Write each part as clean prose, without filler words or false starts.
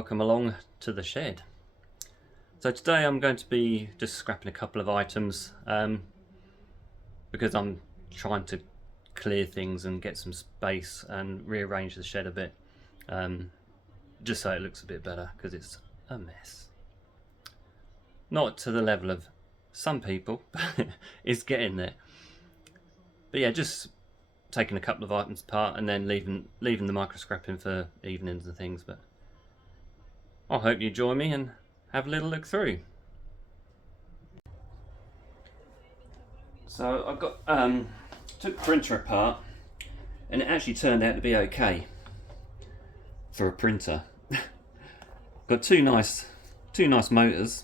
welcome along to the shed. So today I'm going to be just scrapping a couple of items because I'm trying to clear things and get some space and rearrange the shed a bit, just so it looks a bit better because it's a mess. Not to the level of some people, but it's getting there. But yeah, just taking a couple of items apart and then leaving the micro scrapping for evenings and things. But I hope you join me and have a little look through. So I got took the printer apart, and it actually turned out to be okay for a printer. Got two nice motors,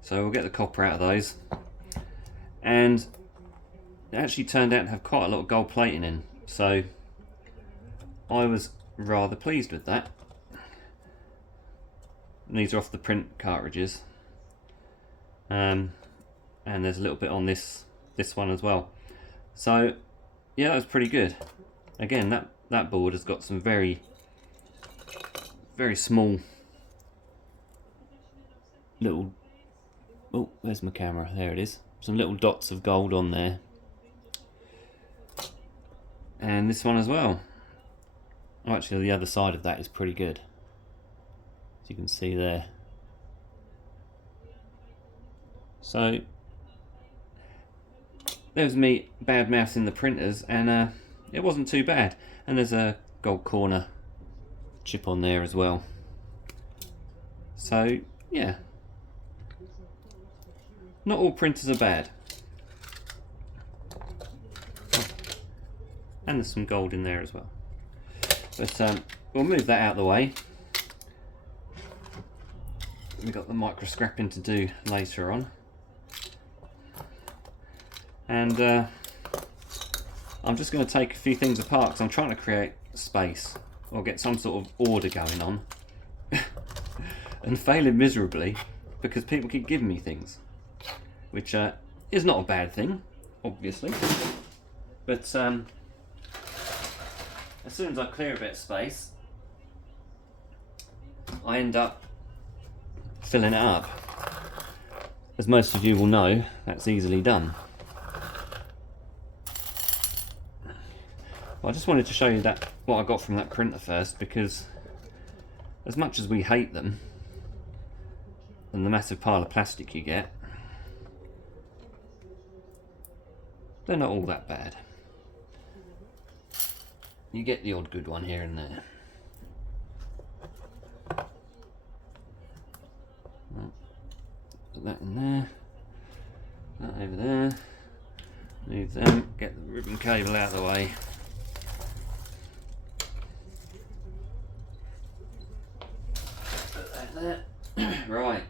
so we'll get the copper out of those, and it actually turned out to have quite a lot of gold plating in, so I was rather pleased with that. And these are off the print cartridges, and there's a little bit on this one as well. So yeah, that was pretty good. Again, that board has got some very small little, oh, there's my camera, there it is, some little dots of gold on there, and this one as well. Oh, actually the other side of that is pretty good, as you can see there. So there was me bad mouthing the printers, and it wasn't too bad. And there's a gold corner chip on there as well. So yeah, not all printers are bad. And there's some gold in there as well. But we'll move that out of the way. We've got the micro scrapping to do later on. And I'm just going to take a few things apart because I'm trying to create space or get some sort of order going on and failing miserably because people keep giving me things, which is not a bad thing, obviously, but as soon as I clear a bit of space, I end up filling it up. As most of you will know, that's easily done. Well, I just wanted to show you what I got from that printer first, because as much as we hate them and the massive pile of plastic you get, they're not all that bad. You get the odd good one here and there. Put that in there, that over there, move them, get the ribbon cable out of the way. Put that there. Right.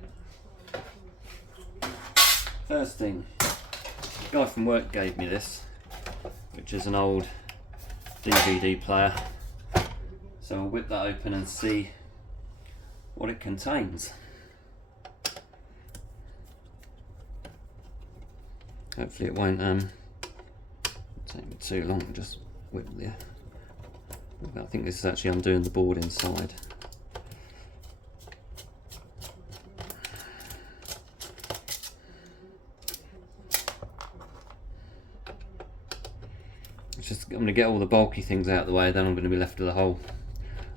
First thing, the guy from work gave me this, which is an old DVD player. So I'll whip that open and see what it contains. Hopefully it won't take me too long. Just whip there. I think this is actually undoing the board inside. It's just, I'm going to get all the bulky things out of the way, then I'm going to be left with a whole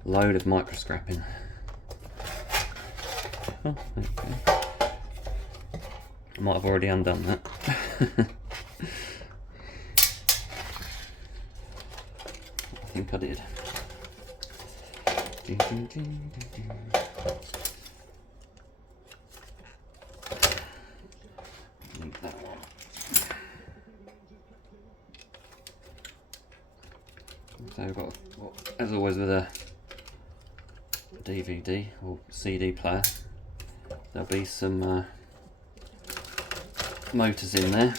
load of micro scrapping. Oh, okay. I might have already undone that. I think I did. Leave that one. So we've got, well, as always with a DVD or CD player, there'll be some motors in there.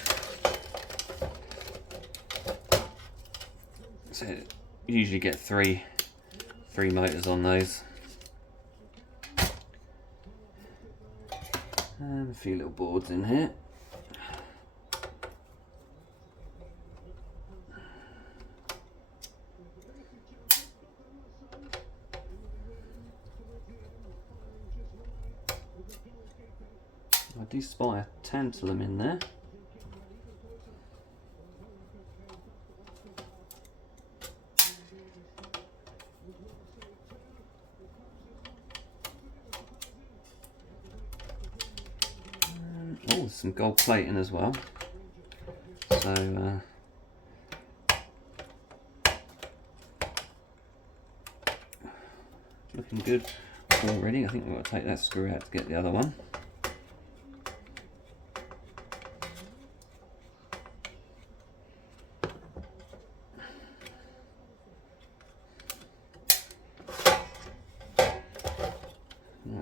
So you usually get three motors on those, and a few little boards in here. do spy a tantalum in there. Oh, some gold plating as well. So looking good already. I think we've got to take that screw out to get the other one.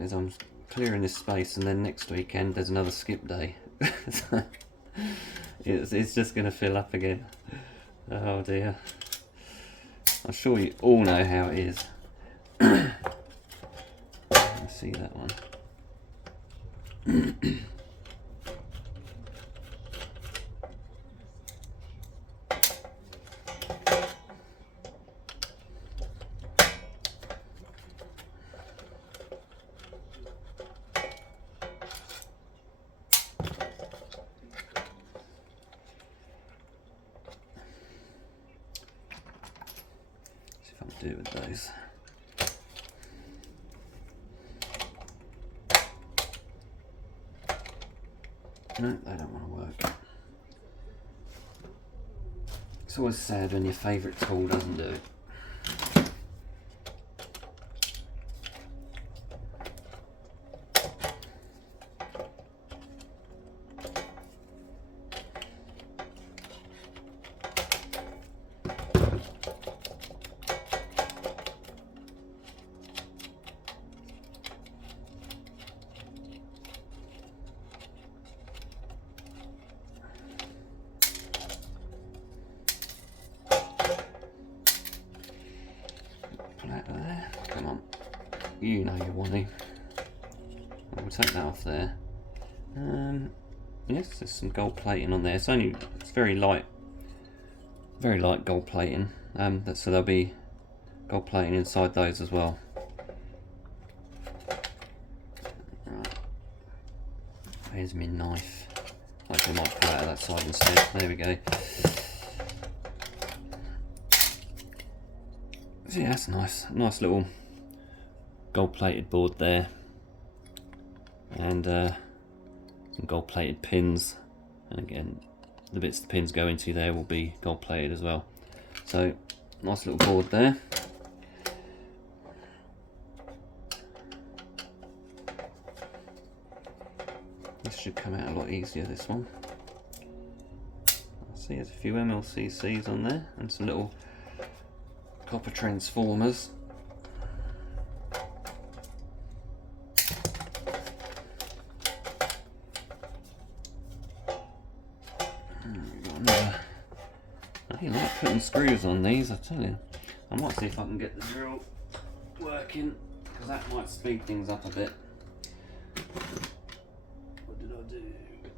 As I'm clearing this space, and then next weekend there's another skip day. It's just going to fill up again. Oh dear. I'm sure you all know how it is. Let's see that one. Do with those. No, they don't want to work. It's always sad when your favourite tool doesn't do it. Come on, you know you want to. We'll take that off there. Yes, there's some gold plating on there. It's very light gold plating. So there'll be gold plating inside those as well. Right. Here's my knife. Actually, I might pull out of that side instead. There we go. So yeah, that's nice. Nice little gold-plated board there, and some gold-plated pins. And again, the bits the pins go into there will be gold-plated as well. So nice little board there. This should come out a lot easier, this one. I see there's a few MLCCs on there and some little copper transformers. I like putting screws on these, I tell you. I might see if I can get the drill working, because that might speed things up a bit. What did I do with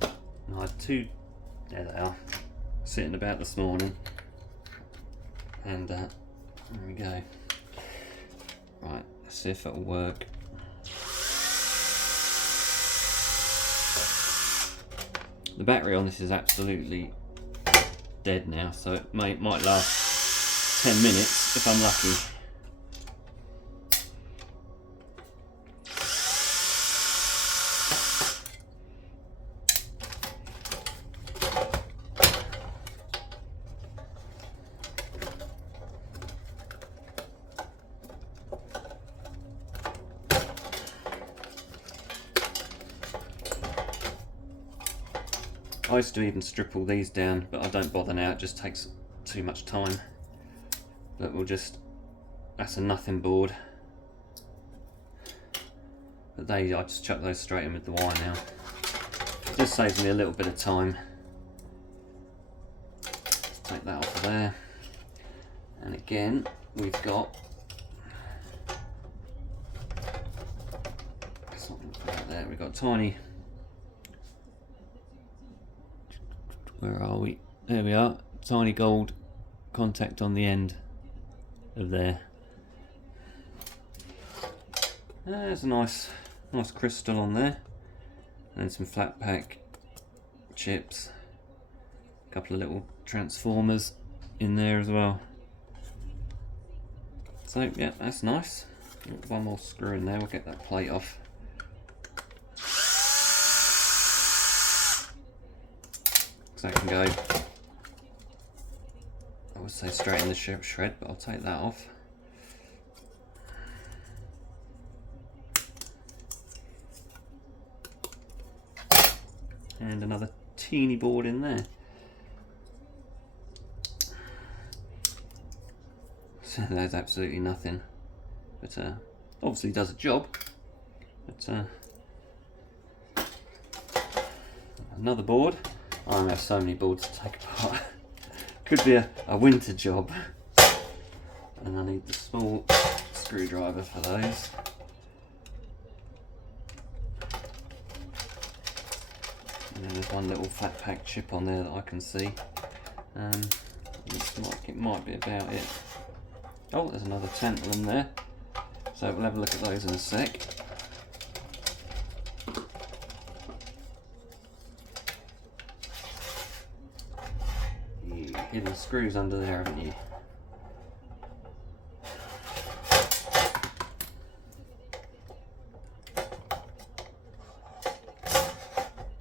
those? I had two, there they are, sitting about this morning, and there we go. Right, let's see if it'll work. The battery on this is absolutely dead now, so it might last 10 minutes if I'm lucky. I used to even strip all these down, but I don't bother now, it just takes too much time. But that's a nothing board. But I just chuck those straight in with the wire now. It just saves me a little bit of time. Let's take that off of there. And again, we've got something out there. We've got tiny. Where are we? There we are. Tiny gold contact on the end of there. There's a nice crystal on there, and some flat pack chips. A couple of little transformers in there as well. So yeah, that's nice. One more screw in there, we'll get that plate off. So that can go, I would say straight in the shred, but I'll take that off. And another teeny board in there. So there's absolutely nothing, but obviously does a job. But another board. I have so many boards to take apart. Could be a winter job. And I need the small screwdriver for those. And then there's one little flat pack chip on there that I can see. Looks like it might be about it. Oh, there's another tantalum there. So we'll have a look at those in a sec. You've hidden screws under there, haven't you?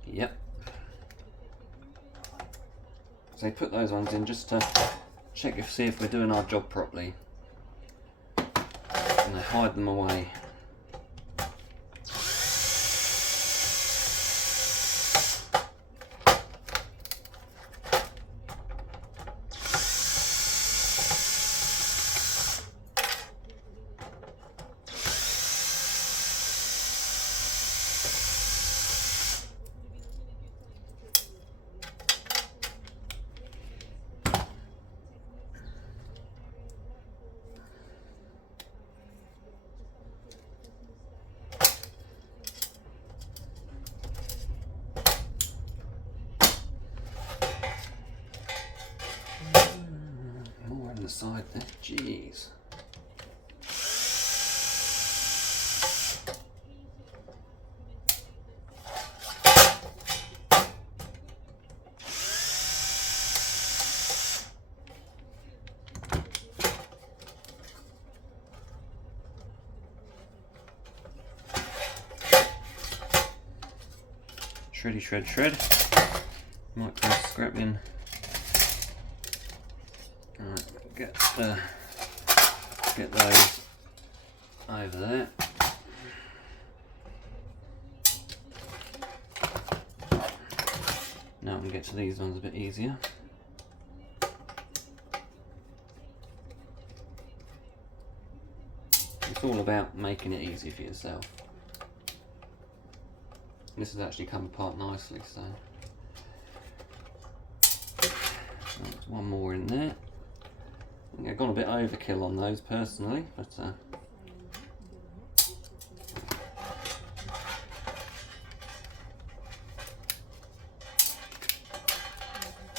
Yep. So put those ones in just to check see if we're doing our job properly. And I hide them away. The side there, jeez. Shreddy shred. Micro scrapping. Alright, get those over there. Now we can get to these ones a bit easier. It's all about making it easy for yourself. This has actually come apart nicely, so there's one more in there. I think I've gone a bit overkill on those personally, but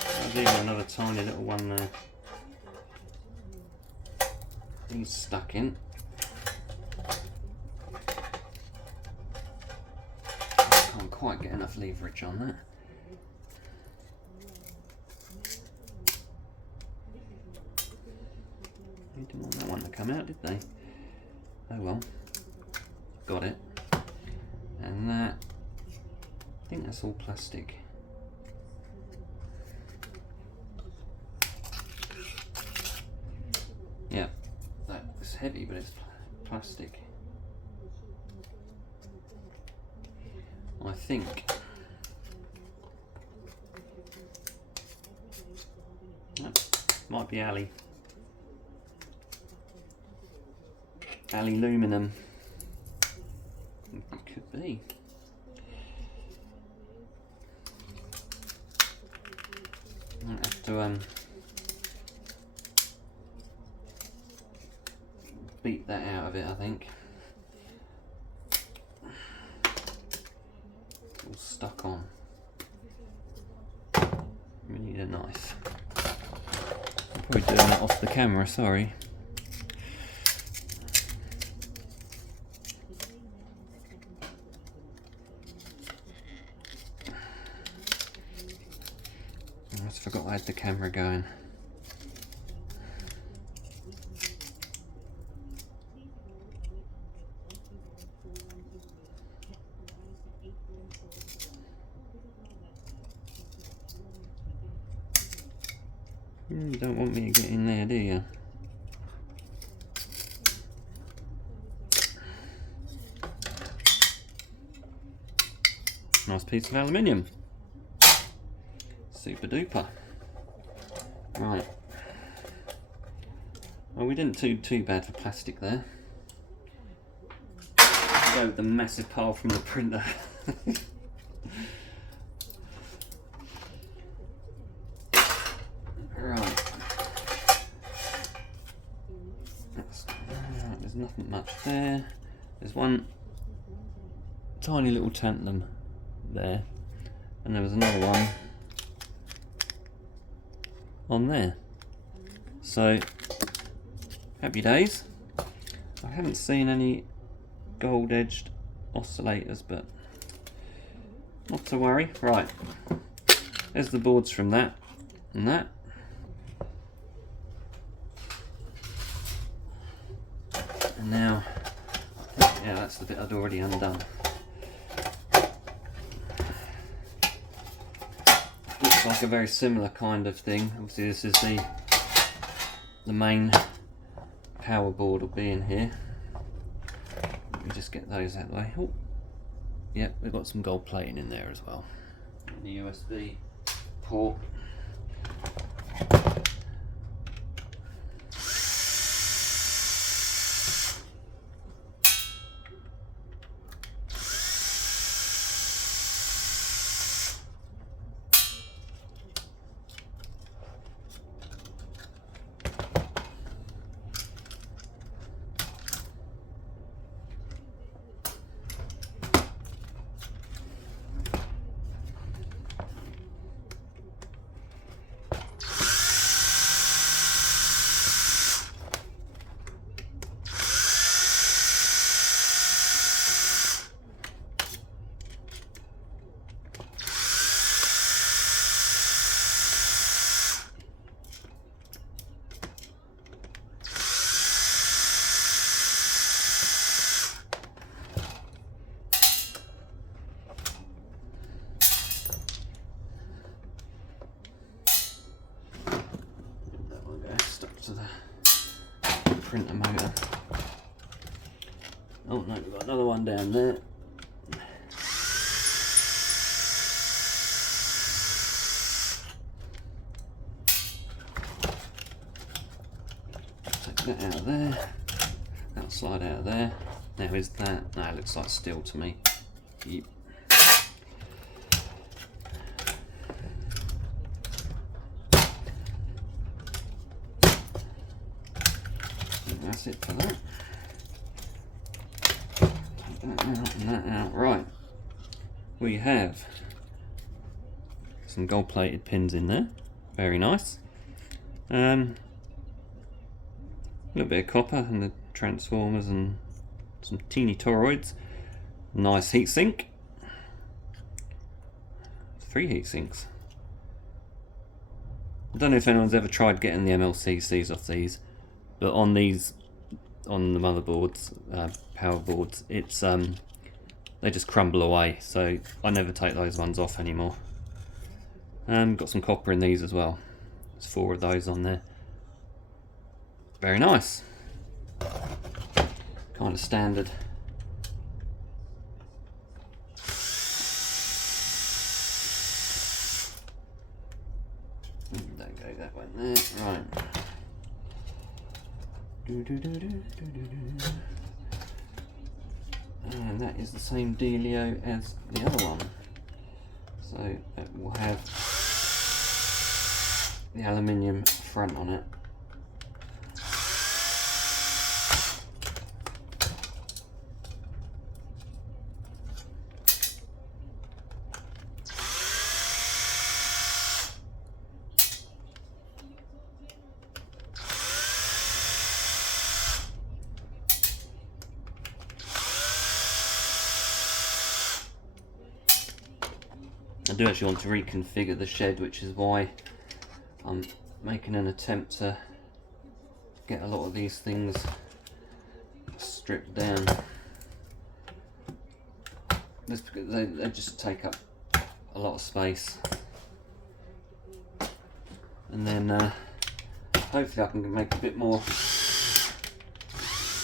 there's even another tiny little one there. He's stuck in. Can't quite get enough leverage on that. They didn't want that one to come out, did they? Oh well. Got it. And that, I think that's all plastic. Yeah, that's heavy, but it's plastic. I think. That might be aluminum. It could be. I have to beat that out of it, I think. It's all stuck on. We need a knife. I'm probably doing that off the camera, sorry. I just forgot I had the camera going. You don't want me to get in there, do you? Nice piece of aluminium. Super duper. Right. Well, we didn't do too bad for plastic there. Go with the massive pile from the printer. Right. There's nothing much there. There's one tiny little tantalum there, and there was another one on there. So happy days. I haven't seen any gold edged oscillators, but not to worry. Right, there's the boards from that and that. And now, yeah, that's the bit I'd already undone. Looks like a very similar kind of thing. Obviously this is the main power board will be in here. Let me just get those out of the way. Oh, yeah, we've got some gold plating in there as well. And the USB port. To the printer motor. Oh no, we've got another one down there. Take that out of there. That'll slide out of there. Now is that? No, it looks like steel to me. Yep. That's it for that. Take that out and that out. Right. We have some gold plated pins in there. Very nice. A little bit of copper and the transformers and some teeny toroids. Nice heatsink. 3 heat sinks. I don't know if anyone's ever tried getting the MLCCs off these, but on these, on the motherboards, power boards, it's they just crumble away, so I never take those ones off anymore. Got some copper in these as well. There's 4 of those on there. Very nice. Kind of standard. Don't go that one there. Right. And that is the same dealio as the other one. So it will have the aluminium front on it. I do actually want to reconfigure the shed, which is why I'm making an attempt to get a lot of these things stripped down. Just because they just take up a lot of space. And then hopefully I can make a bit more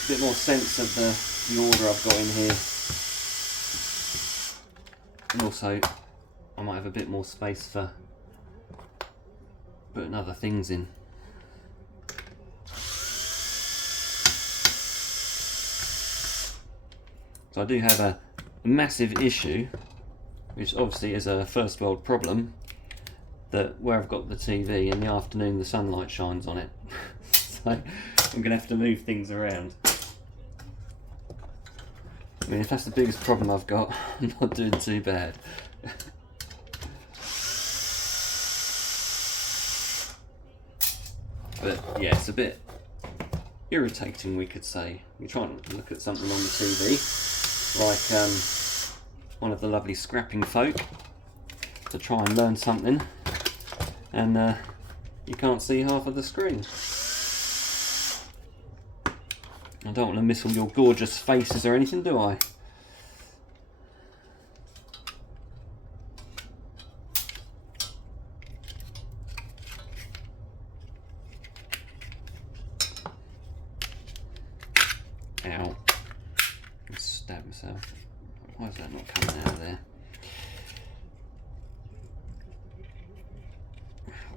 sense of the order I've got in here. And also I might have a bit more space for putting other things in. So I do have a massive issue, which obviously is a first world problem, that where I've got the TV in the afternoon the sunlight shines on it. So I'm going to have to move things around. I mean, if that's the biggest problem I've got, I'm not doing too bad. But yeah, it's a bit irritating, we could say. You're trying to look at something on the TV, like one of the lovely scrapping folk, to try and learn something, and you can't see half of the screen. I don't want to miss all your gorgeous faces or anything, do I? Ow. I stabbed myself. Why is that not coming out of there?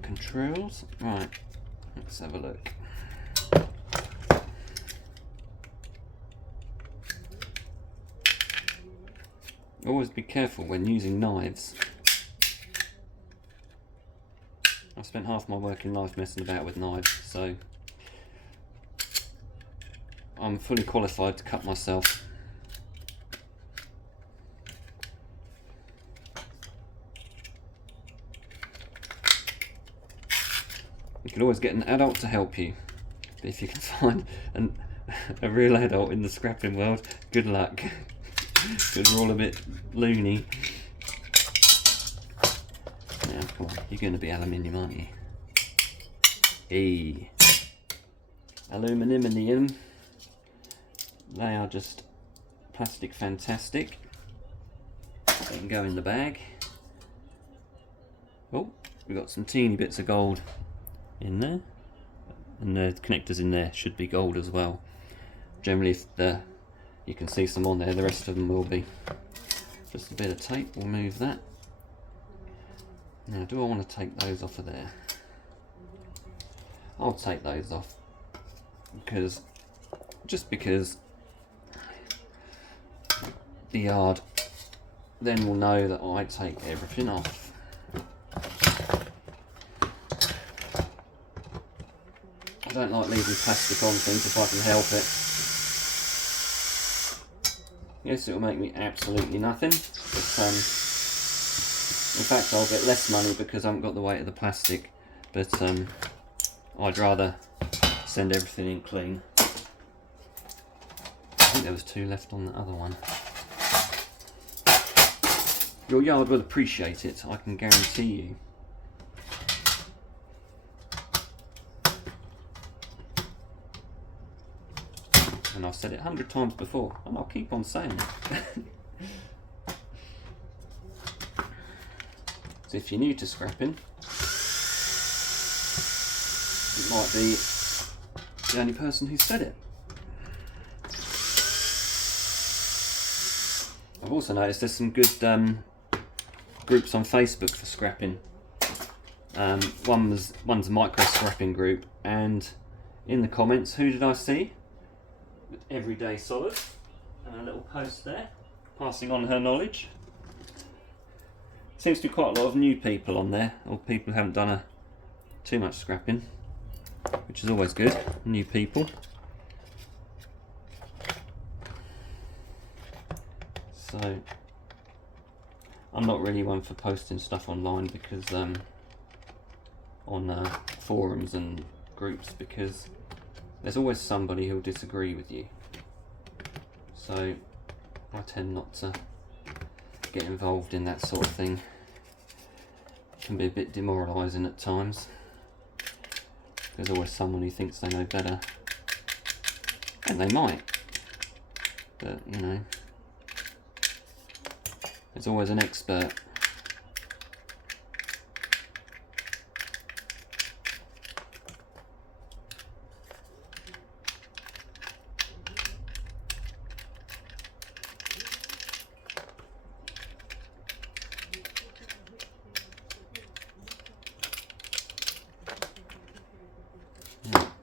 Controls? Right. Let's have a look. Always be careful when using knives. I've spent half my working life messing about with knives, so I'm fully qualified to cut myself. You can always get an adult to help you, but if you can find a real adult in the scrapping world, good luck, because we're all a bit loony. Now, come on, you're going to be aluminium, aren't you? Hey, aluminium. They are just plastic fantastic. They can go in the bag. Oh, we've got some teeny bits of gold in there, and the connectors in there should be gold as well. Generally, if you can see some on there, the rest of them will be. Just a bit of tape will move that. Now, do I want to take those off of there? I'll take those off, because the yard then will know that I take everything off. I don't like leaving plastic on things if I can help it. Yes, it will make me absolutely nothing, but in fact I'll get less money because I haven't got the weight of the plastic, but I'd rather send everything in clean. I think there was 2 left on the other one. Your yard will appreciate it, I can guarantee you. And I've said it 100 times before, and I'll keep on saying it. So if you're new to scrapping, it might be the only person who said it. I've also noticed there's some good groups on Facebook for scrapping. One's a micro scrapping group, and in the comments, who did I see? Everyday Solid, and a little post there, passing on her knowledge. Seems to be quite a lot of new people on there, or people who haven't done too much scrapping, which is always good. New people. So I'm not really one for posting stuff online, because on forums and groups, because there's always somebody who'll disagree with you. So I tend not to get involved in that sort of thing. It can be a bit demoralising at times. There's always someone who thinks they know better. And they might. But, you know, there's always an expert.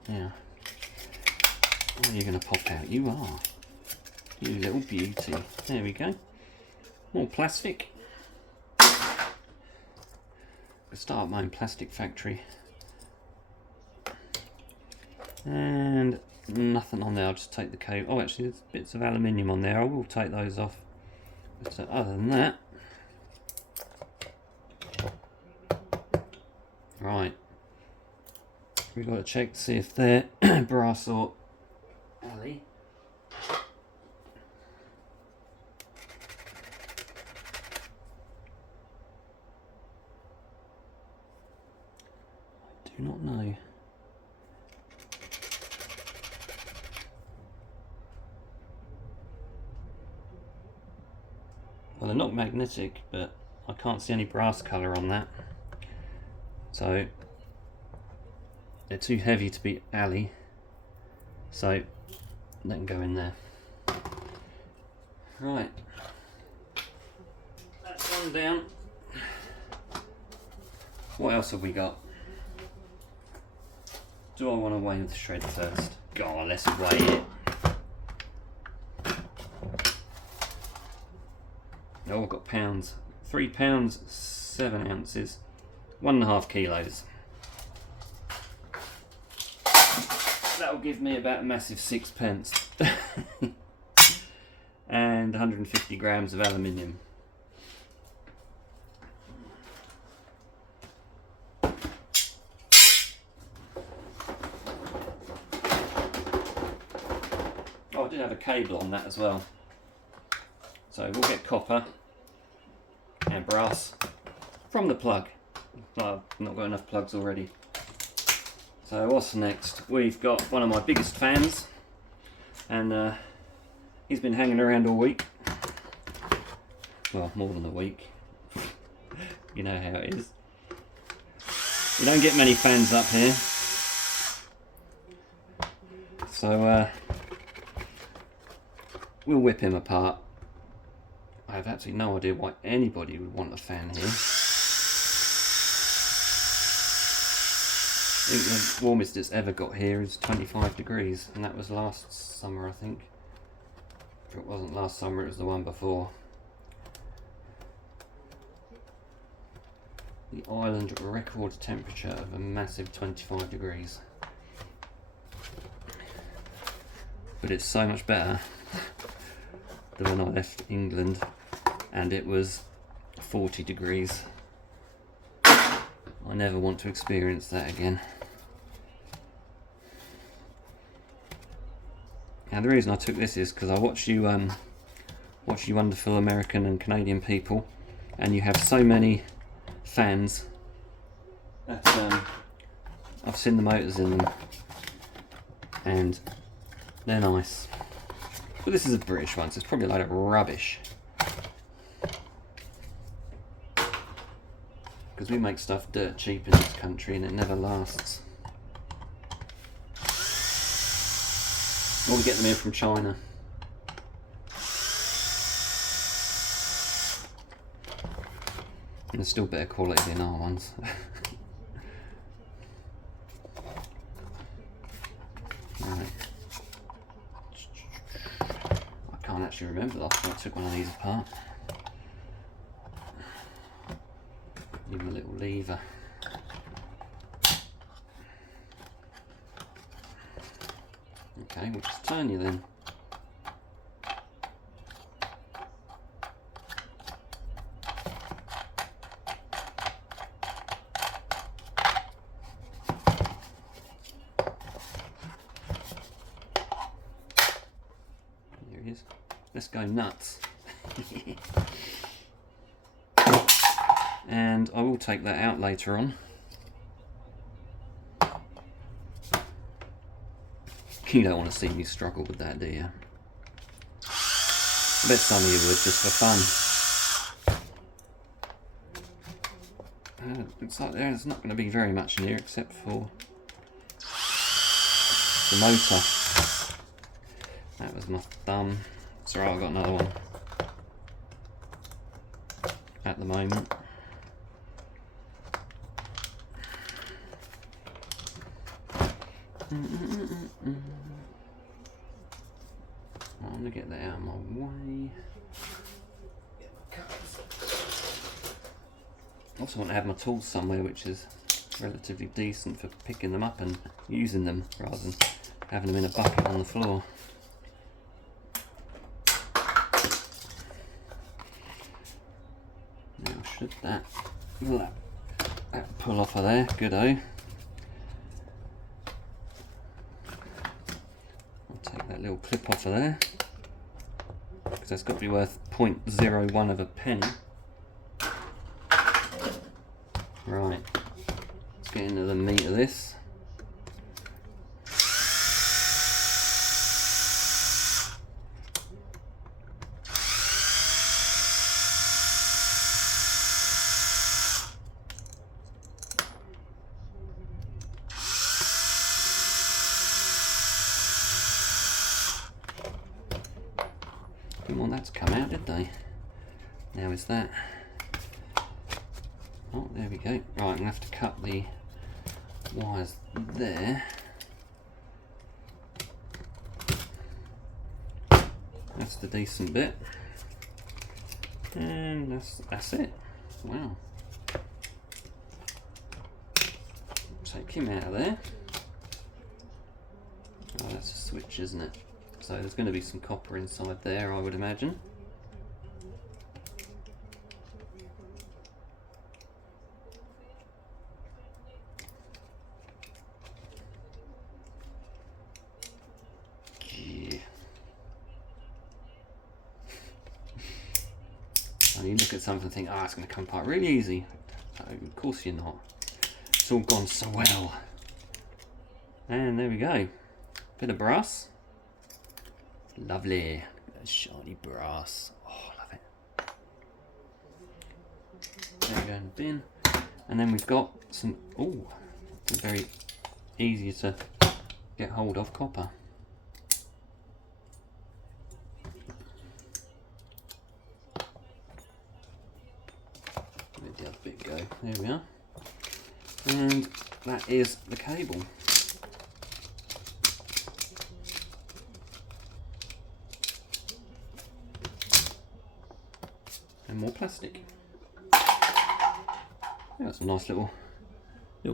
Yeah. Are you going to pop out? You are. You little beauty. There we go. More plastic. I'll start my own plastic factory. And nothing on there. I'll just take the cable. Oh, actually, there's bits of aluminium on there. I will take those off. But other than that, right. We've got to check to see if they're brass or alley. I do not know. Well, they're not magnetic, but I can't see any brass colour on that. So they're too heavy to be alley, so let them go in there. Right, that's one down. What else have we got? Do I want to weigh the shred first? God, let's weigh it. Oh, I've got pounds. 3 pounds 7 ounces, 1.5 kilos. That'll give me about a massive 6p. And 150 grams of aluminium. Oh, I did have a cable on that as well. So we'll get copper and brass from the plug. Well, I've not got enough plugs already. So what's next? We've got one of my biggest fans, and he's been hanging around all week. Well, more than a week. You know how it is. We don't get many fans up here. So we'll whip him apart. I have absolutely no idea why anybody would want a fan here. I think the warmest it's ever got here is 25 degrees, and that was last summer, I think. If it wasn't last summer, it was the one before. The island record temperature of a massive 25 degrees. But it's so much better than when I left England and it was 40 degrees. I never want to experience that again. Now the reason I took this is because I watch you wonderful American and Canadian people, and you have so many fans that I've seen the motors in them and they're nice. But this is a British one, so it's probably a load of rubbish. Because we make stuff dirt cheap in this country and it never lasts. Or we get them here from China. And they're still better quality than our ones. Right. I can't actually remember the last time I took one of these apart. Give a little lever. Okay, we'll just turn you then. There he is. Let's go nuts. And I will take that out later on. You don't want to see me struggle with that, do you? I bet some of you would, just for fun. Looks like there's not going to be very much in here except for the motor. That was my thumb. It's alright, I've got another one at the moment. I'm going to get that out of my way. I also want to have my tools somewhere which is relatively decent for picking them up and using them rather than having them in a bucket on the floor. Now should that pull off of there, good-o. Take that little clip off of there because that's got to be worth 0.01 of a penny. Right, let's get into the meat of this. Didn't want that to come out, did they? Now is that. Oh, there we go. Right, I'm going to have to cut the wires there. That's the decent bit. And that's it. Wow. Take him out of there. Oh, that's a switch, isn't it? So there's going to be some copper inside there, I would imagine. And you look at something and think, ah, it's going to come apart really easy. Of course you're not. It's all gone so well. And there we go. Bit of brass. Lovely. Shiny brass. Oh, I love it. There we go in the bin. And then we've got some, oh, very easy to get hold of copper. Where'd the other bit go? There we are. And that is the cable. And more plastic. Got some nice little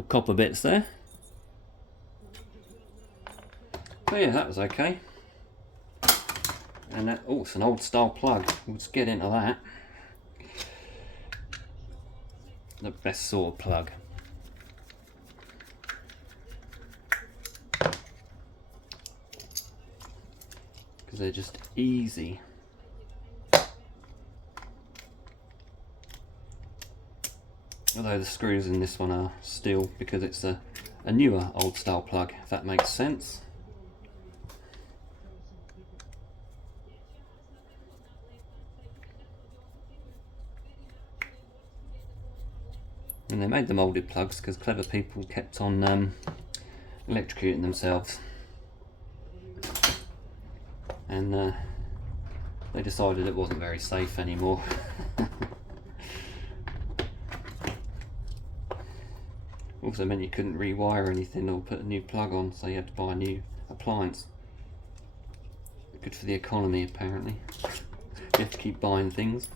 copper bits there. So yeah, that was okay. And that, oh, it's an old style plug. Let's get into that. The best sort of plug. Because they're just easy. Although the screws in this one are steel because it's a newer old style plug, if that makes sense. And they made the moulded plugs because clever people kept on electrocuting themselves. And they decided it wasn't very safe anymore. Also meant you couldn't rewire anything or put a new plug on, so you had to buy a new appliance. Good for the economy, apparently. You have to keep buying things.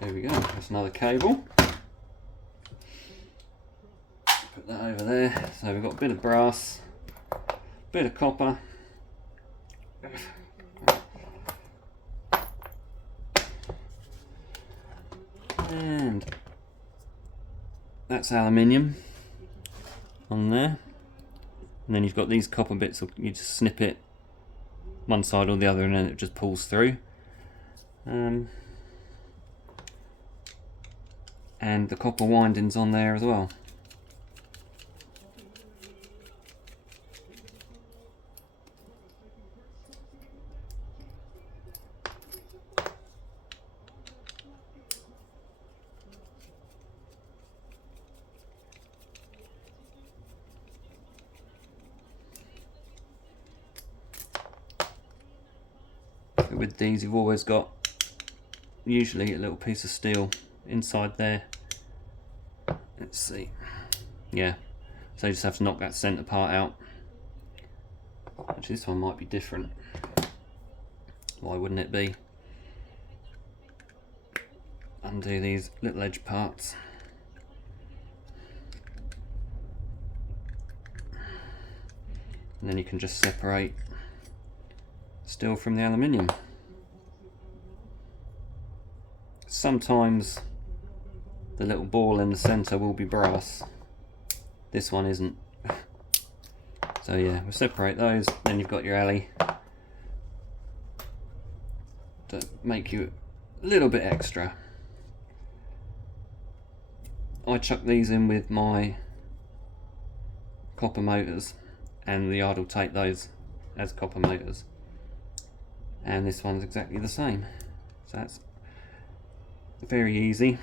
There we go, that's another cable. Put that over there. So we've got a bit of brass, bit of copper, and that's aluminium on there. And then you've got these copper bits, you just snip it one side or the other and then it just pulls through. And the copper windings on there as well. With these, you've always got usually a little piece of steel inside there. Let's see. Yeah, so you just have to knock that centre part out. Actually, this one might be different. Why wouldn't it be? Undo these little edge parts. And then you can just separate steel from the aluminium. Sometimes the little ball in the centre will be brass. This one isn't. So yeah, we'll separate those. Then you've got your alley to make you a little bit extra. I chuck these in with my copper motors, and the yard will take those as copper motors. And this one's exactly the same. So that's very easy.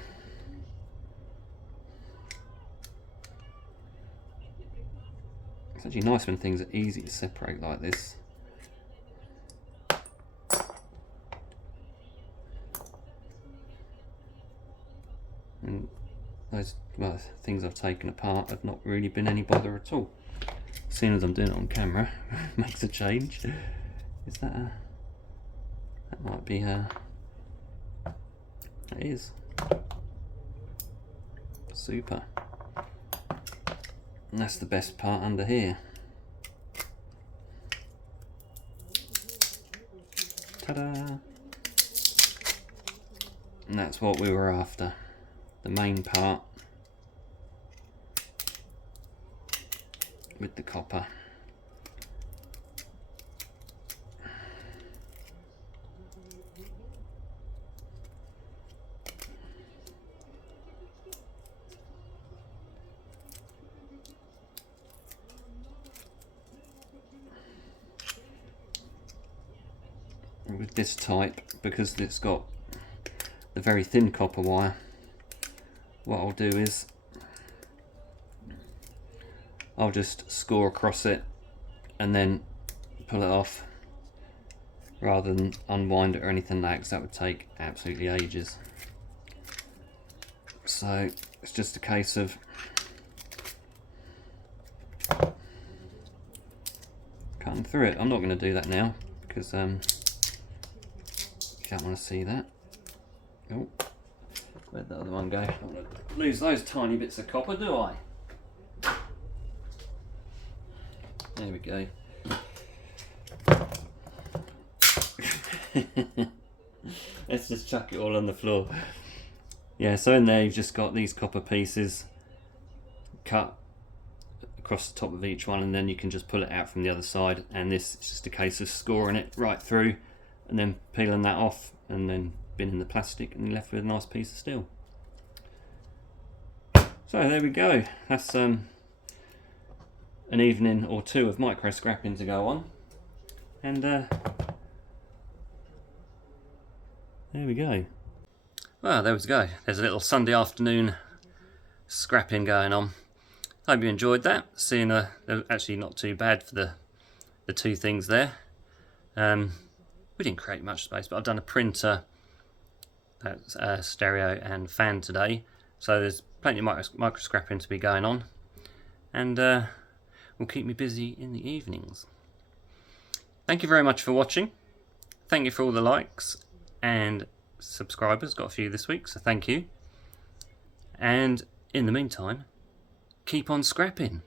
It's actually nice when things are easy to separate like this. And those, well, things I've taken apart have not really been any bother at all. Seeing as I'm doing it on camera makes a change. Is that a... that might be a... it is. Super. And that's the best part under here. Ta-da! And that's what we were after. The main part with the copper. With this type, because it's got the very thin copper wire, what I'll do is I'll just score across it and then pull it off, rather than unwind it or anything like that, because that would take absolutely ages. So it's just a case of cutting through it. I'm not going to do that now because you don't want to see that. Oh, where'd the other one go? I don't want to lose those tiny bits of copper, do I? There we go. Let's just chuck it all on the floor. Yeah, so in there you've just got these copper pieces cut across the top of each one, and then you can just pull it out from the other side, and this is just a case of scoring it right through and then peeling that off and then binning the plastic, and you're left with a nice piece of steel. So there we go. That's an evening or two of micro scrapping to go on, and there we go. Well, there we go. There's a little Sunday afternoon scrapping going on. Hope you enjoyed that. Seeing they're actually not too bad for the two things there. We didn't create much space, but I've done a printer, stereo and fan today, so there's plenty of micro scrapping to be going on, and will keep me busy in the evenings. Thank you very much for watching. Thank you for all the likes and subscribers. Got a few this week, so thank you. And in the meantime, keep on scrapping.